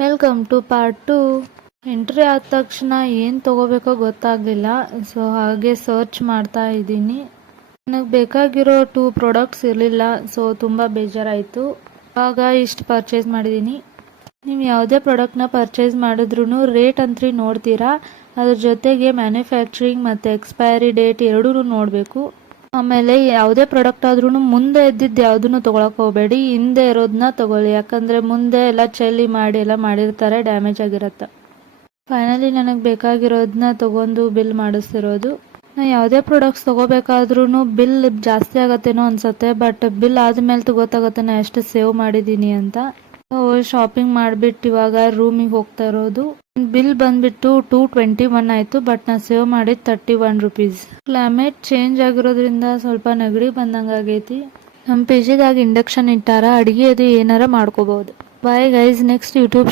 Welcome to part 2. Entry ಆದ ತಕ್ಷಣ ಏನು ತೊಗೋಬೇಕೋ ಗೊತ್ತಾಗಲಿಲ್ಲ. ಸೊ ಹಾಗೆ ಸರ್ಚ್ ಮಾಡ್ತಾ ಇದ್ದೀನಿ. ನನಗೆ ಬೇಕಾಗಿರೋ 2 ಪ್ರಾಡಕ್ಟ್ಸ್ ಇರಲಿಲ್ಲ. ಸೊ ತುಂಬ ಬೇಜಾರಾಯಿತು. ಆಗ ಇಷ್ಟು ಪರ್ಚೇಸ್ ಮಾಡಿದ್ದೀನಿ. ನೀವು ಯಾವುದೇ ಪ್ರಾಡಕ್ಟ್ನ ಪರ್ಚೇಸ್ ಮಾಡಿದ್ರೂ ರೇಟ್ ಅಂತೂ ನೋಡ್ತೀರಾ. ಅದ್ರ ಜೊತೆಗೆ ಮ್ಯಾನುಫ್ಯಾಕ್ಚರಿಂಗ್ ಮತ್ತು ಎಕ್ಸ್ಪೈರಿ ಡೇಟ್ ಎರಡೂ ನೋಡಬೇಕು. ಆಮೇಲೆ ಯಾವುದೇ ಪ್ರಾಡಕ್ಟ್ ಆದ್ರೂ ಮುಂದೆ ಇದ್ದಿದ್ದು ಯಾವುದನ್ನು ತೊಗೊಳಕ್ಕೆ ಹೋಗಬೇಡಿ, ಹಿಂದೆ ಇರೋದನ್ನ ತೊಗೊಳ್ಳಿ. ಯಾಕಂದರೆ ಮುಂದೆ ಎಲ್ಲ ಚೆಲ್ಲಿ ಮಾಡಿ ಎಲ್ಲ ಮಾಡಿರ್ತಾರೆ, ಡ್ಯಾಮೇಜ್ ಆಗಿರುತ್ತೆ. ಫೈನಲಿ ನನಗೆ ಬೇಕಾಗಿರೋದನ್ನ ತೊಗೊಂಡು ಬಿಲ್ ಮಾಡಿಸ್ತಿರೋದು. ನಾನು ಯಾವುದೇ ಪ್ರಾಡಕ್ಟ್ಸ್ ತೊಗೋಬೇಕಾದ್ರೂ ಬಿಲ್ ಜಾಸ್ತಿ ಆಗತ್ತೇನೋ ಅನಿಸುತ್ತೆ. ಬಟ್ ಬಿಲ್ ಆದಮೇಲೆ ಗೊತ್ತಾಗುತ್ತೆ ನಾನು ಎಷ್ಟು ಸೇವ್ ಮಾಡಿದ್ದೀನಿ ಅಂತ. ಶಾಪಿಂಗ್ ಮಾಡಿಬಿಟ್ಟು ಇವಾಗ ರೂಮಿಗೆ ಹೋಗ್ತಾ ಇರೋದು. ಬಿಲ್ ಬಂದ್ಬಿಟ್ಟು 221 ಆಯಿತು. ಬಟ್ ನಾನು ಸೇವ್ ಮಾಡಿದ್ದು 31 ರೂಪೀಸ್. ಕ್ಲೈಮೇಟ್ ಚೇಂಜ್ ಆಗಿರೋದ್ರಿಂದ ಸ್ವಲ್ಪ ನೆಗಡಿ ಬಂದಂಗೆ ಆಗೈತಿ. ನಮ್ಮ ಪಿ ಜಿದಾಗ ಇಂಡಕ್ಷನ್ ಇಟ್ಟಾರ, ಅಡುಗೆ ಅದು ಏನಾರ ಮಾಡ್ಕೋಬಹುದು. Bye guys, next YouTube